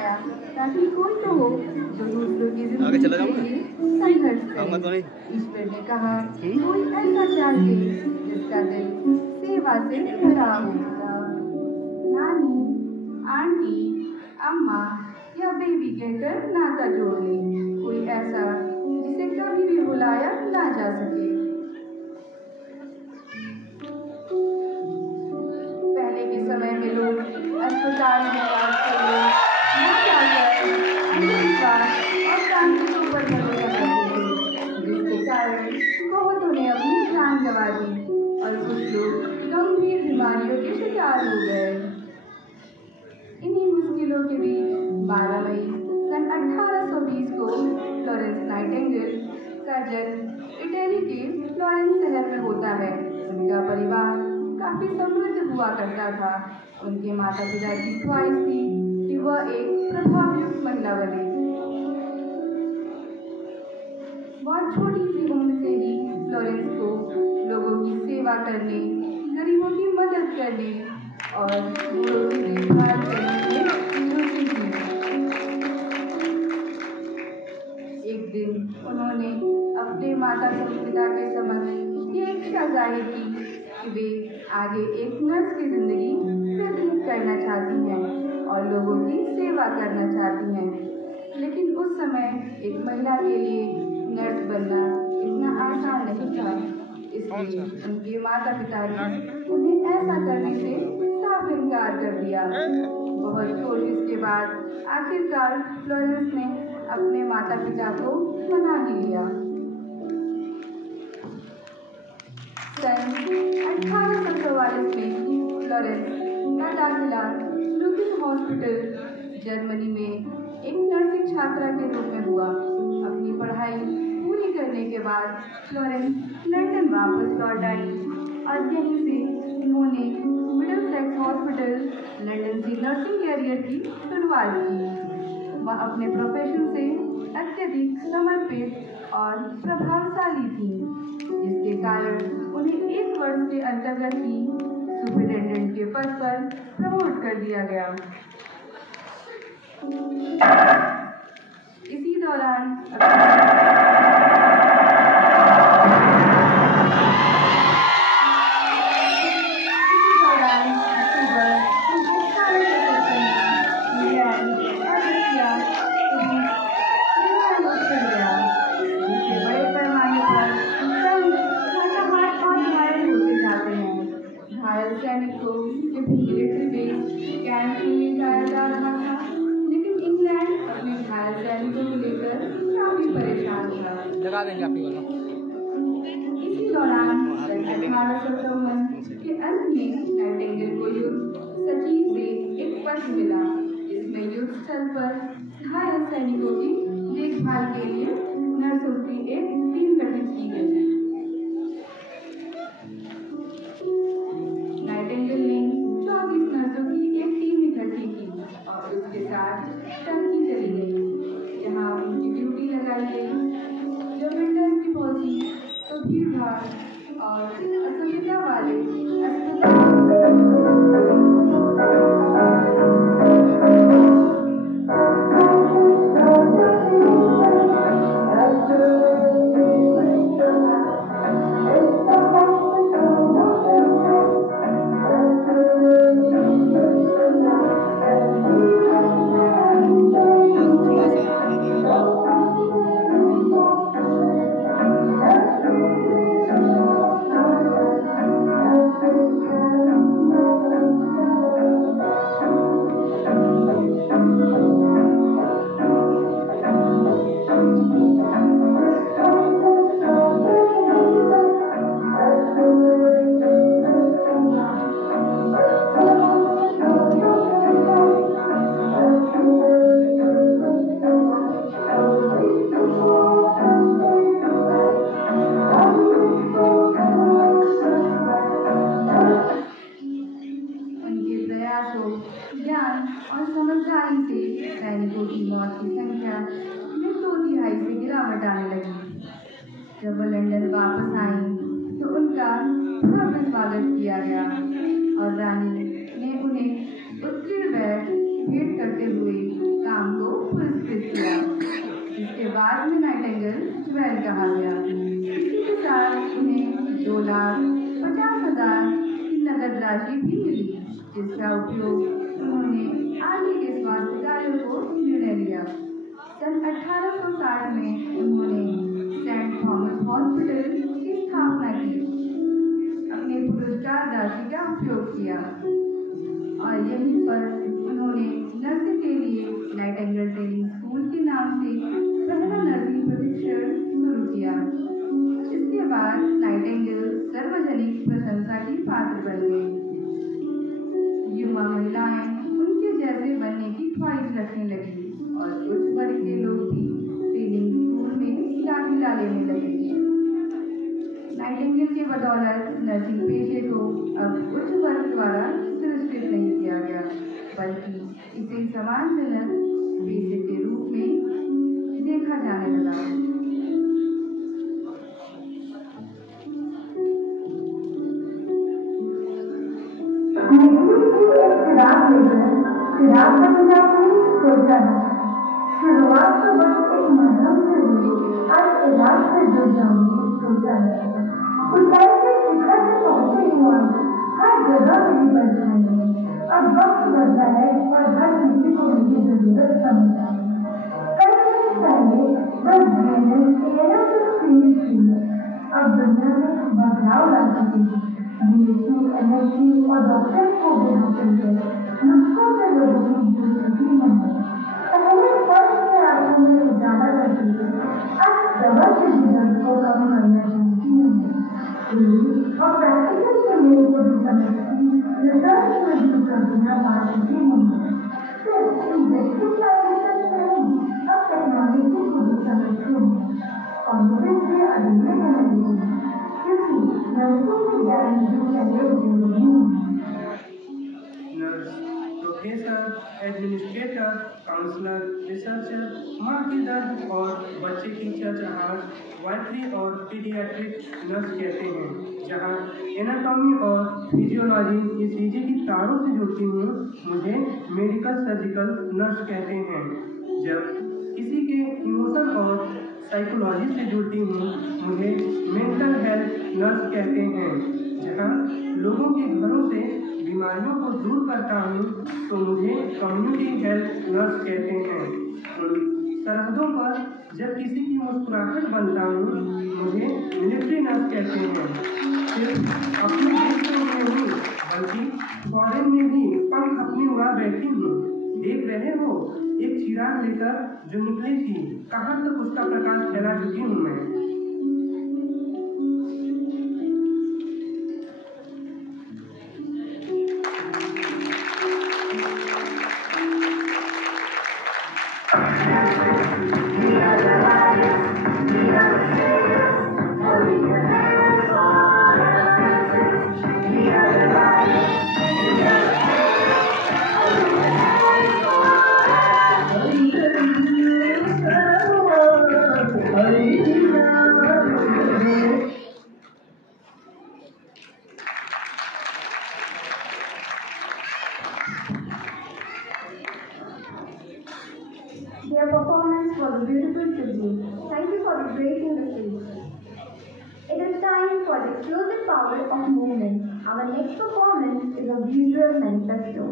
बनाया ताकि कोई तो हो जो दूसरों की जिंदगी के लिए संघर्ष करे। ईश्वर ने कहा कोई ऐसा चाहिए जिसका दिल सेवा से भरा होगा। नानी, आंटी, अम्मा या बेबी कहकर नाता जोड़ ले, कोई ऐसा जिसे कभी भी बुलाया ना जा सके। पहले के समय में लोग अस्पताल में इलाज के लिए ना जाकर अंधविश्वास और तांत्रिकों पर भरोसा करते थे, जिसके कारण बहुतों ने अपनी जान गंवा दी और कुछ लोग गंभीर बीमारियों के शिकार हो गए। इन्हीं मुश्किलों के बीच 12 मई सन 1820 को फ्लोरेंस नाइटिंगेल का जन्म इटली के फ्लोरेंस शहर में होता है। उनका परिवार काफी समृद्ध हुआ करता था। उनके माता पिता की ख्वाहिश थी कि वह एक प्रभावयुक्त महिला बने। बहुत छोटी सी उम्र से ही फ्लोरेंस को लोगों की सेवा करने, गरीबों की मदद करने और बूढ़ों की देखभाल करने में रुचि थी। एक दिन उन्होंने अपने माता पिता के समक्ष ये इच्छा जाहिर की कि वे आगे एक नर्स की जिंदगी व्यतीत करना चाहती हैं और लोगों की सेवा करना चाहती हैं। लेकिन उस समय एक महिला के लिए नर्स बनना इतना आसान नहीं था, इसलिए उनके माता पिता ने उन्हें ऐसा करने से साफ इनकार कर दिया। बहुत कोशिश के बाद आखिरकार फ्लोरेंस ने अपने माता पिता को मना ही लिया। सन 1844 में फ्लोरेंस का दाखिला लुथिन हॉस्पिटल जर्मनी में एक नर्सिंग छात्रा के रूप में हुआ। अपनी पढ़ाई पूरी करने के बाद फ्लोरेंस लंदन वापस लौट आई और यहीं से उन्होंने मिडलसेक्स हॉस्पिटल लंदन से नर्सिंग कैरियर की शुरुआत की। वह अपने प्रोफेशन से अत्यधिक समर्पित और प्रभावशाली थी, जिसके कारण उन्हें 1 वर्ष के अंतर्गत ही सुपरिटेंडेंट के पद पर प्रमोट कर दिया गया। इसी दौरान सैनिकों के मिलिट्री बेस कैंप में जाया जा रहा था, लेकिन इंग्लैंड अपने घायल सैनिकों को लेकर काफी परेशान था। लगा देंगे आपकी वाला। इसी दौरान 1854 के अंत में नाइटिंगेल को युद्ध सचिव से एक पत्र मिला, जिसमें युद्ध स्थल पर घायल सैनिकों की देखभाल के लिए नर्सों की एक टीम गठित की गई। नाइटिंगेल ने 24 नर्सों की एक टीम इकट्ठी की और उसके साथ टर्की चली गई, जहां उनकी ड्यूटी लगाई गई। जब वे टर्की पहुंची तो भीड़-भाड़ और असुविधा वाले ज्ञान और समझदारी से सैनिकों की मौत की संख्या में 2/3 से गिरावट आने लगी। जब वो लंदन वापस आई तो उनका भव्य स्वागत किया गया और रानी ने उन्हें उत्कीर्ण बैठ भेंट करते हुए काम को पुरस्कृत किया, जिसके बाद में नाइटिंगेल ज्वेल कहा गया। इसी के साथ उन्हें 2,50,000 की नकद राशि भी मिली, जिसका उपयोग उन्होंने आगे के स्वास्थ्य कार्यों को निर्णय लिया। सन 1860 में उन्होंने सेंट थॉमस हॉस्पिटल की स्थापना की, अपने पुरस्कार राशि का उपयोग किया और यहीं पर उन्होंने नर्सिंग के लिए नाइटिंगेल ट्रेनिंग स्कूल के नाम से पहला नर्सिंग प्रशिक्षण शुरू किया। इसके बाद नाइटिंगेल सार्वजनिक प्रशंसा की पात्र बन गई। युवा महिलाएं उनके जैसे बनने की ख्वाहिश रखने लगी और उच्च वर्ग के लोग भी ट्रेनिंग स्कूल में दाखिला लेने लगे। नाइटिंगेल के बदौलत नर्सिंग पेशे को अब उच्च वर्ग द्वारा तिरस्कृत नहीं किया गया, बल्कि इसे सम्मानजनक पेशे के रूप में देखा जाने लगा। शुरुआत तो बस एक मजहब से हुई और इलाज से जुड़ जाऊंगी सोचा है। ऊंचाई के शिखर से पहुंचे हुआ हर जगह मेरी परेशानी है और वक्त बढ़ता है और हर किसी को मेरी जरूरत समझ आई है। कई दिन पहले बस अब दुनिया में बदलाव ला सके और डॉक्टर को भी हासिल करे नुस्खों से लोगों की दिलचस्पी नहीं। पहले फर्श के आंखों में उजाला करती थी, अब दवा के दर्द को कम करना चाहती हूँ और प्रैक्टिकल से मेरे को भी समझती रिसर्च में भी करना पाती हूँ। सिर्फ इंजेक्टिव साइंस में नहीं, अब टेक्नोलॉजी को भी समझती हूँ। कॉन्फिडेंस से अगले करने लगी क्योंकि नर्सिंग की गारंटी पहले जरूरी है। प्रोफेसर, एडमिनिस्ट्रेटर, काउंसलर, रिसर्चर, माँ के दर्द और बच्चे की चहचहाट वाइटरी और पीडियाट्रिक नर्स कहते हैं। जहाँ एनाटॉमी और फिजियोलॉजी ईसीजी की तारों से जुड़ती हूँ, मुझे मेडिकल सर्जिकल नर्स कहते हैं। जब किसी के इमोशन और साइकोलॉजी से जुड़ती हूँ, मुझे मेंटल हेल्थ नर्स कहते हैं। जहाँ लोगों के घरों से बीमारियों को दूर करता हूँ, तो मुझे कम्युनिटी हेल्थ नर्स कहते हैं। सरहदों पर जब किसी की मुस्कुराहट बनता हूँ, मुझे मिलिट्री नर्स कहते हैं। सिर्फ अपने देश में नहीं, बल्कि फॉरेन में भी पंख अपने उड़ा बैठी हूँ। देख रहे हो, एक चिराग लेकर जो निकली थी, कहाँ तक उसका प्रकाश फैला चुकी हूँ मैं। Their performance was a beautiful tribute. Thank you for gracing the stage. It is time for the explosive power of movement. Our next performance is a visual manifesto.